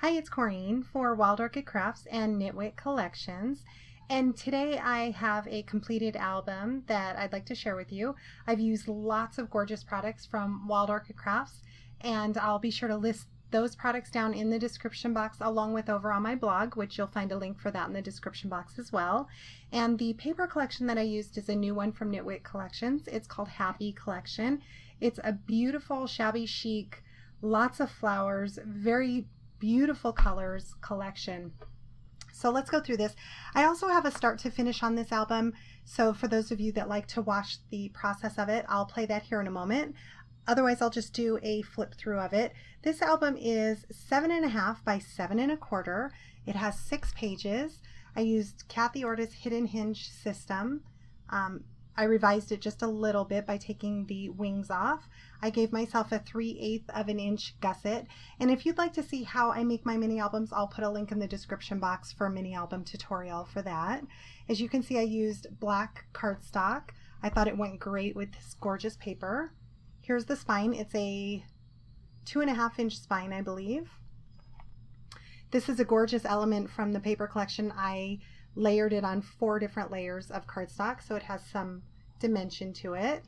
Hi, it's Corene for Wild Orchid Crafts and Knitwit Collections. And today I have a completed album that I'd like to share with you. I've used lots of gorgeous products from Wild Orchid Crafts, and I'll be sure to list those products down in the description box along with over on my blog, which you'll find a link for that in the description box as well. And the paper collection that I used is a new one from Knitwit Collections. It's called Happy Collection. It's a beautiful, shabby chic, lots of flowers, very beautiful colors collection. So let's go through this. I also have a start to finish on this album, so for those of you that like to watch the process of it, I'll play that here in a moment. Otherwise, I'll just do a flip through of it. This album is 7.5 by 7.25. It has 6 pages. I used Kathy Orta's Hidden Hinge system. I revised it just a little bit by taking the wings off. I gave myself a 3/8 of an inch gusset. And if you'd like to see how I make my mini albums, I'll put a link in the description box for a mini album tutorial for that. As you can see, I used black cardstock. I thought it went great with this gorgeous paper. Here's the spine. It's a 2.5 inch spine, I believe. This is a gorgeous element from the paper collection. I layered it on 4 different layers of cardstock, so it has some dimension to it.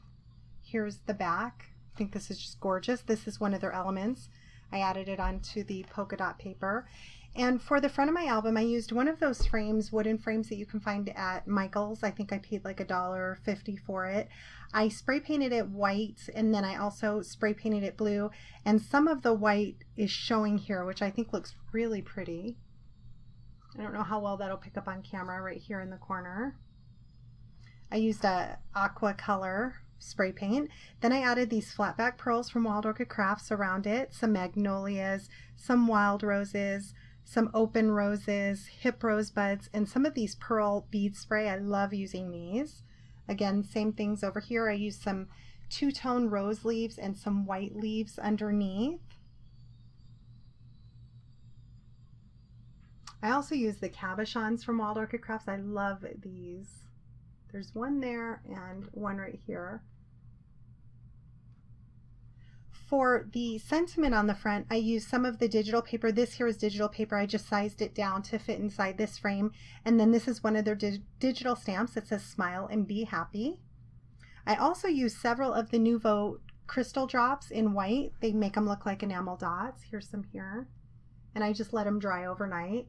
Here's the back. I think this is just gorgeous. This is one of their elements. I added it onto the polka dot paper. And for the front of my album, I used one of those frames, wooden frames that you can find at Michael's. I think I paid like $1.50 for it. I spray painted it white, and then I also spray painted it blue, and some of the white is showing here, which I think looks really pretty. I don't know how well that'll pick up on camera right here in the corner. I used a aqua color spray paint. Then I added these flatback pearls from Wild Orchid Crafts around it, some magnolias, some wild roses, some open roses, hip rosebuds, and some of these pearl bead spray. I love using these. Again, same things over here. I used some two-tone rose leaves and some white leaves underneath. I also use the cabochons from Wild Orchid Crafts. I love these. There's one there and one right here. For the sentiment on the front, I used some of the digital paper. This here is digital paper. I just sized it down to fit inside this frame. And then this is one of their digital stamps that says Smile and Be Happy. I also used several of the Nouveau crystal drops in white. They make them look like enamel dots. Here's some here. And I just let them dry overnight.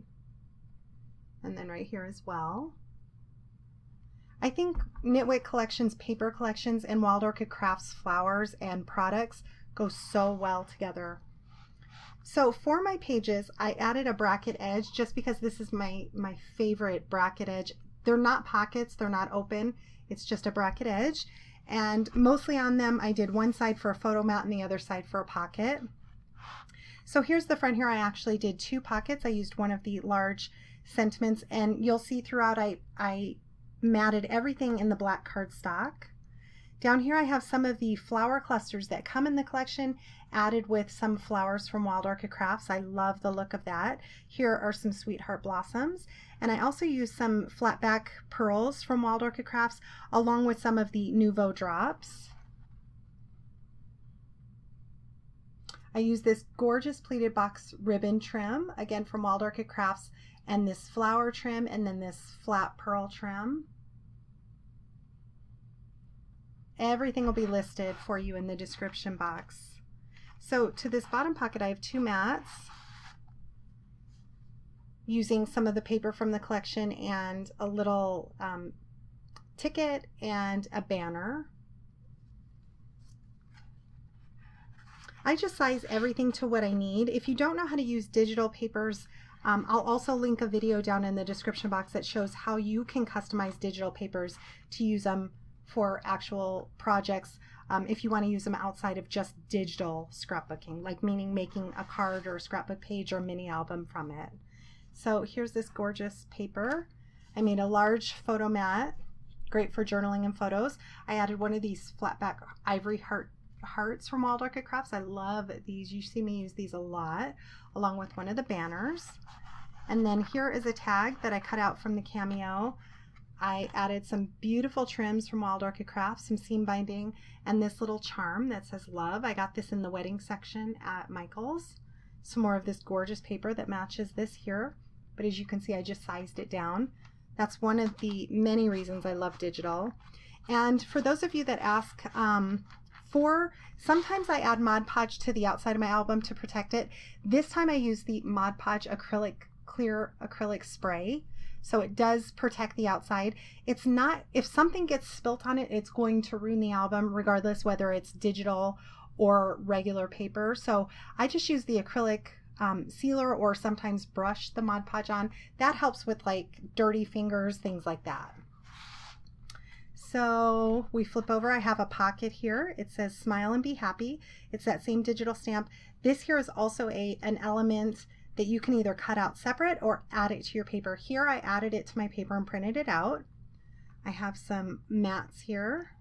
And then right here as well. I think Knitwit Collections paper collections and Wild Orchid Crafts flowers and products go so well together. So for my pages, I added a bracket edge just because this is my favorite bracket edge. They're not pockets, they're not open, it's just a bracket edge. And mostly on them, I did one side for a photo mat and the other side for a pocket. So here's the front here. I actually did 2 pockets. I used one of the large sentiments, and you'll see throughout I matted everything in the black cardstock. Down here I have some of the flower clusters that come in the collection added with some flowers from Wild Orchid Crafts. I love the look of that. Here are some sweetheart blossoms, and I also used some flatback pearls from Wild Orchid Crafts along with some of the Nouveau drops. I used this gorgeous pleated box ribbon trim, again from Wild Orchid Crafts, and this flower trim, and then this flat pearl trim. Everything will be listed for you in the description box. So to this bottom pocket, I have 2 mats using some of the paper from the collection and a little ticket and a banner. I just size everything to what I need. If you don't know how to use digital papers, I'll also link a video down in the description box that shows how you can customize digital papers to use them for actual projects if you want to use them outside of just digital scrapbooking, like meaning making a card or a scrapbook page or mini album from it. So here's this gorgeous paper. I made a large photo mat, great for journaling and photos. I added one of these flatback ivory hearts from Wild Orchid Crafts. I love these. You see me use these a lot, along with one of the banners. And then here is a tag that I cut out from the cameo. I added some beautiful trims from Wild Orchid Crafts, some seam binding, and this little charm that says love. I got this in the wedding section at Michael's. some more of this gorgeous paper that matches this here. But as you can see, I just sized it down. That's one of the many reasons I love digital. And for those of you that ask, sometimes I add Mod Podge to the outside of my album to protect it. This time I use the Mod Podge clear acrylic spray. So it does protect the outside. It's not, if something gets spilt on it, it's going to ruin the album regardless whether it's digital or regular paper. So I just use the acrylic sealer, or sometimes brush the Mod Podge on. That helps with like dirty fingers, things like that. So we flip over, I have a pocket here. It says smile and be happy. It's that same digital stamp. This here is also an element that you can either cut out separate or add it to your paper. Here I added it to my paper and printed it out. I have some mats here.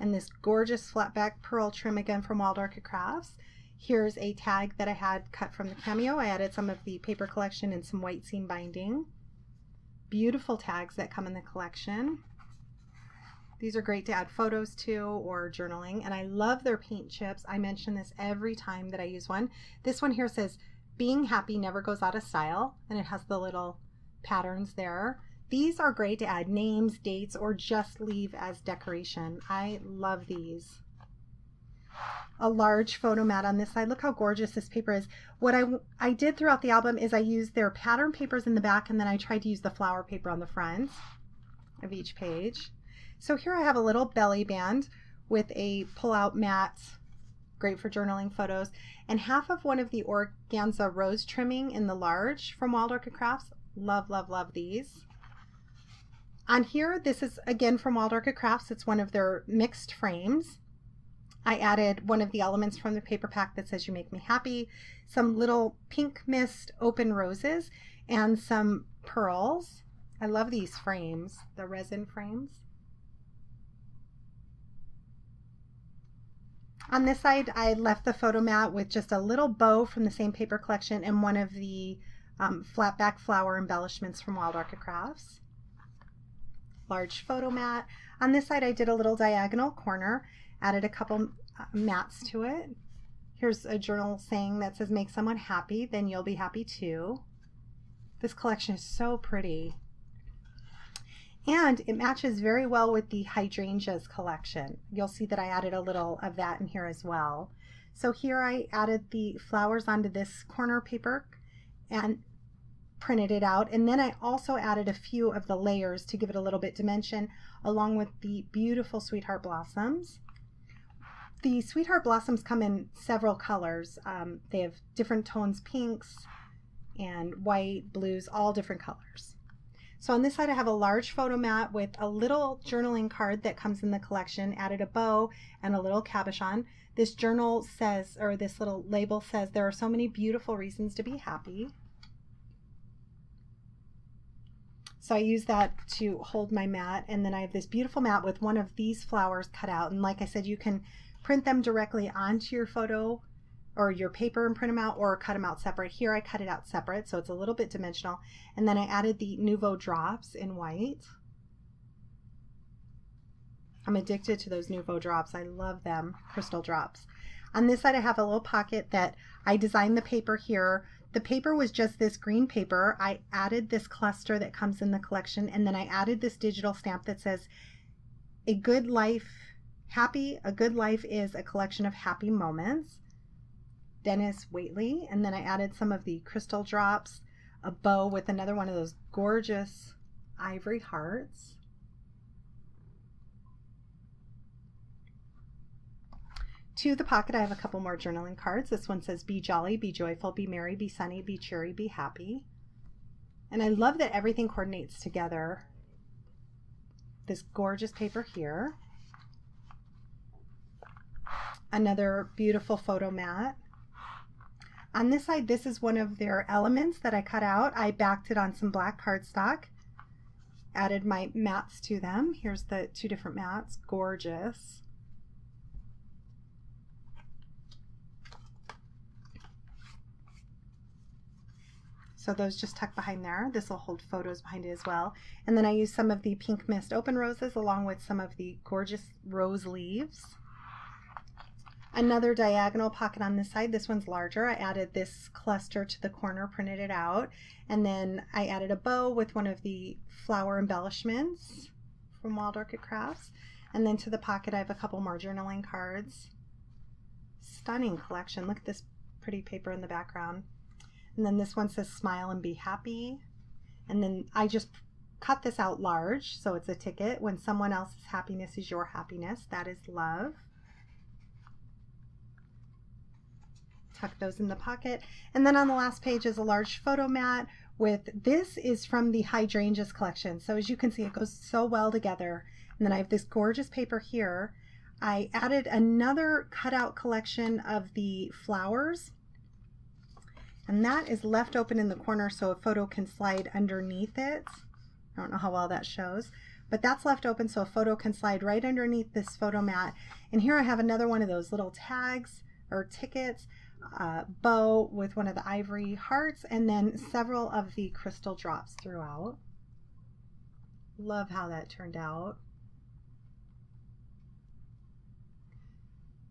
And this gorgeous flat back pearl trim again from Wild Orchid Crafts. Here's a tag that I had cut from the Cameo. I added some of the paper collection and some white seam binding. Beautiful tags that come in the collection. These are great to add photos to or journaling, and I love their paint chips. I mention this every time that I use one. This one here says, being happy never goes out of style, and it has the little patterns there. These are great to add names, dates, or just leave as decoration. I love these. A large photo mat on this side. Look how gorgeous this paper is. What I did throughout the album is I used their pattern papers in the back, and then I tried to use the flower paper on the front of each page. So here I have a little belly band with a pull-out mat, great for journaling photos, and half of one of the Organza rose trimming in the large from Wild Orchid Crafts. Love, love, love these. On here, this is again from Wild Orchid Crafts. It's one of their mixed frames. I added one of the elements from the paper pack that says you make me happy, some little pink mist open roses, and some pearls. I love these frames, the resin frames. On this side, I left the photo mat with just a little bow from the same paper collection and one of the flat back flower embellishments from Wild Orchid Crafts. Large photo mat. On this side, I did a little diagonal corner, added a couple mats to it. Here's a journal saying that says, make someone happy, then you'll be happy too. This collection is so pretty. And it matches very well with the hydrangeas collection. You'll see that I added a little of that in here as well. So here I added the flowers onto this corner paper and printed it out. And then I also added a few of the layers to give it a little bit dimension, along with the beautiful Sweetheart Blossoms. The Sweetheart Blossoms come in several colors. They have different tones, pinks and white, blues, all different colors. So on this side I have a large photo mat with a little journaling card that comes in the collection, added a bow and a little cabochon. This journal says, or this little label says, there are so many beautiful reasons to be happy. So I use that to hold my mat, and then I have this beautiful mat with one of these flowers cut out, and like I said, you can print them directly onto your photo or your paper and print them out, or cut them out separate. Here I cut it out separate, so it's a little bit dimensional. And then I added the Nouveau drops in white. I'm addicted to those Nouveau drops. I love them, crystal drops. On this side I have a little pocket that I designed the paper here. The paper was just this green paper. I added this cluster that comes in the collection, and then I added this digital stamp that says, a good life is a collection of happy moments. Dennis Waitley. And then I added some of the crystal drops, a bow with another one of those gorgeous ivory hearts. To the pocket I have a couple more journaling cards. This one says, be jolly, be joyful, be merry, be sunny, be cheery, be happy. And I love that everything coordinates together. This gorgeous paper here. Another beautiful photo mat. On this side, this is one of their elements that I cut out. I backed it on some black cardstock, added my mats to them. Here's the two different mats, gorgeous. So those just tuck behind there. This will hold photos behind it as well. And then I used some of the pink mist open roses along with some of the gorgeous rose leaves. Another diagonal pocket on this side. This one's larger. I added this cluster to the corner, printed it out, and then I added a bow with one of the flower embellishments from Wild Orchid Crafts. And then to the pocket I have a couple more journaling cards. Stunning collection. Look at this pretty paper in the background. And then this one says smile and be happy. And then I just cut this out large, so it's a ticket. When someone else's happiness is your happiness, that is love. Tuck those in the pocket. And then on the last page is a large photo mat with, this is from the hydrangeas collection. So as you can see, it goes so well together. And then I have this gorgeous paper here. I added another cutout collection of the flowers, and that is left open in the corner so a photo can slide underneath it. I don't know how well that shows, but that's left open so a photo can slide right underneath this photo mat. And here I have another one of those little tags or tickets, bow with one of the ivory hearts, and then several of the crystal drops throughout. Love how that turned out.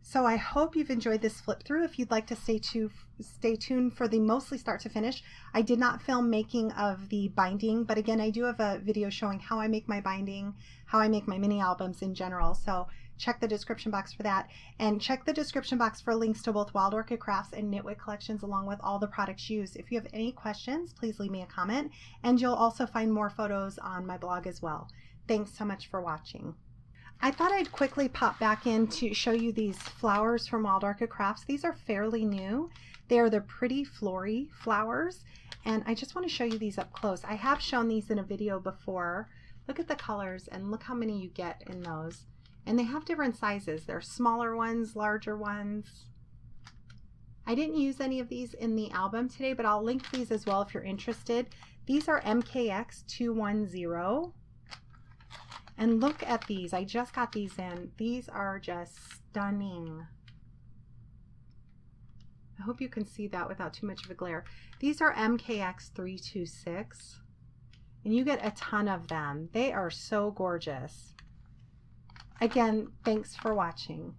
So I hope you've enjoyed this flip through. If you'd like to stay tuned for the mostly start to finish. I did not film making of the binding, but again, I do have a video showing how I make my binding, how I make my mini albums in general. So check the description box for that, and check the description box for links to both Wild Orchid Crafts and Knitwit collections along with all the products used. If you have any questions, please leave me a comment, and you'll also find more photos on my blog as well. Thanks so much for watching. I thought I'd quickly pop back in to show you these flowers from Wild Orchid Crafts. These are fairly new. They are the pretty Flori flowers, and I just want to show you these up close. I have shown these in a video before. Look at the colors and look how many you get in those. And they have different sizes. There are smaller ones, larger ones. I didn't use any of these in the album today, but I'll link these as well if you're interested. These are MKX 210. And look at these. I just got these in. These are just stunning. I hope you can see that without too much of a glare. These are MKX 326, and you get a ton of them. They are so gorgeous. Again, thanks for watching.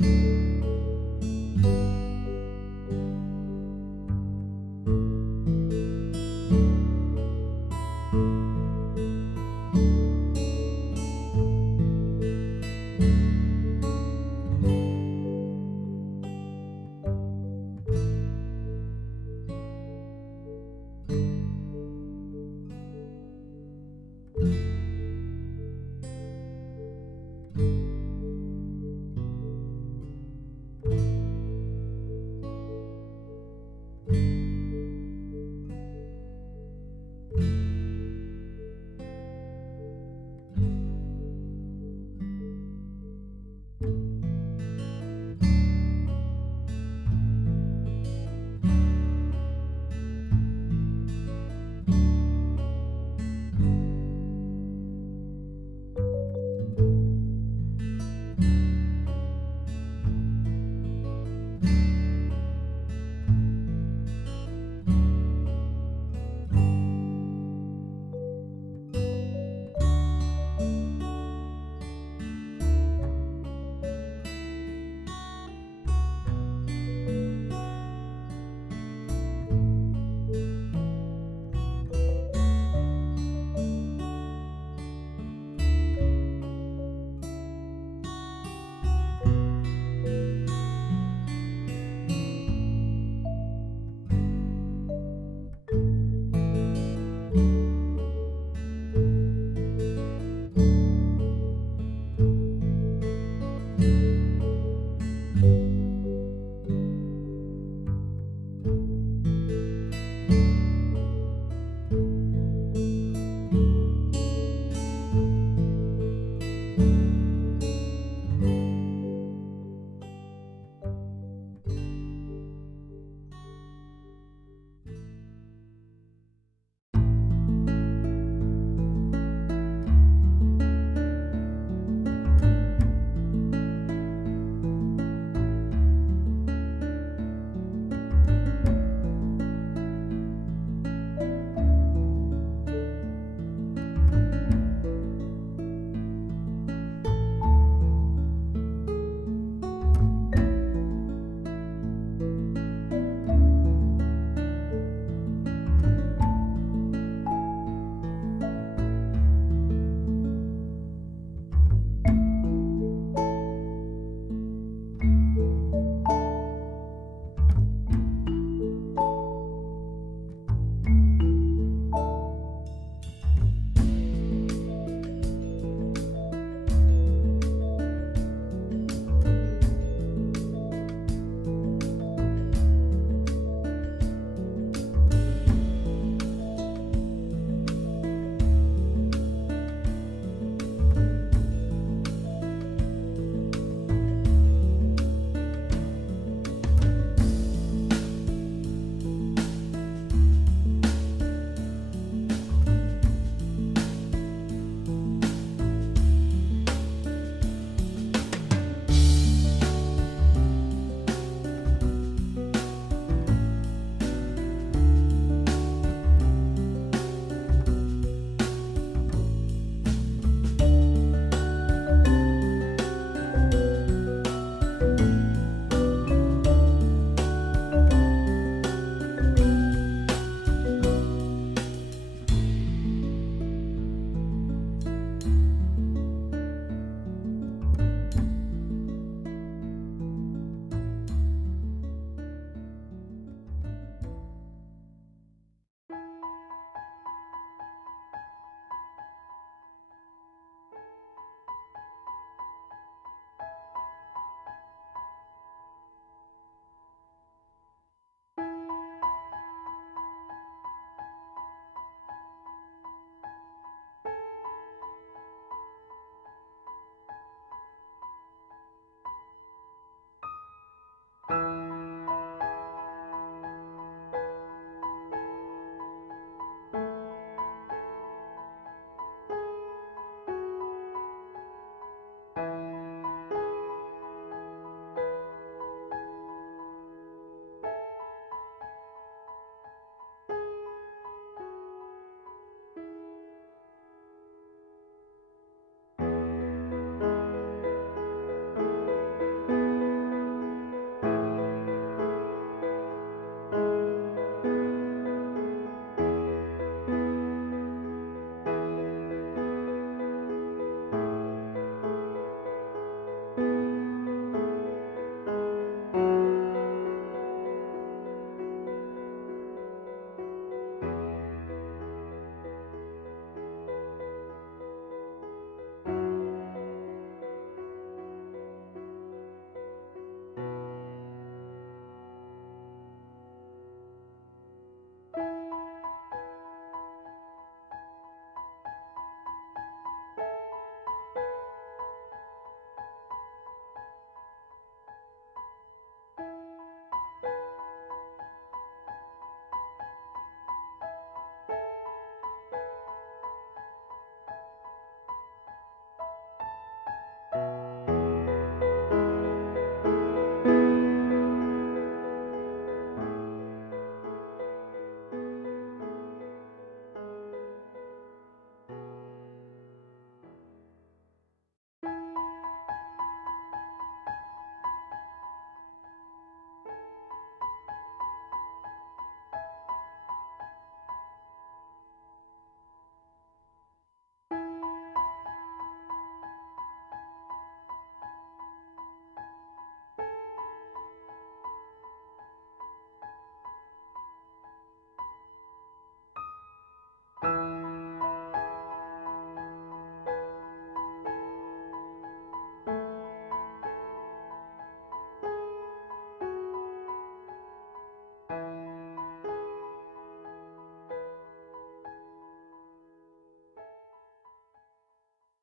you.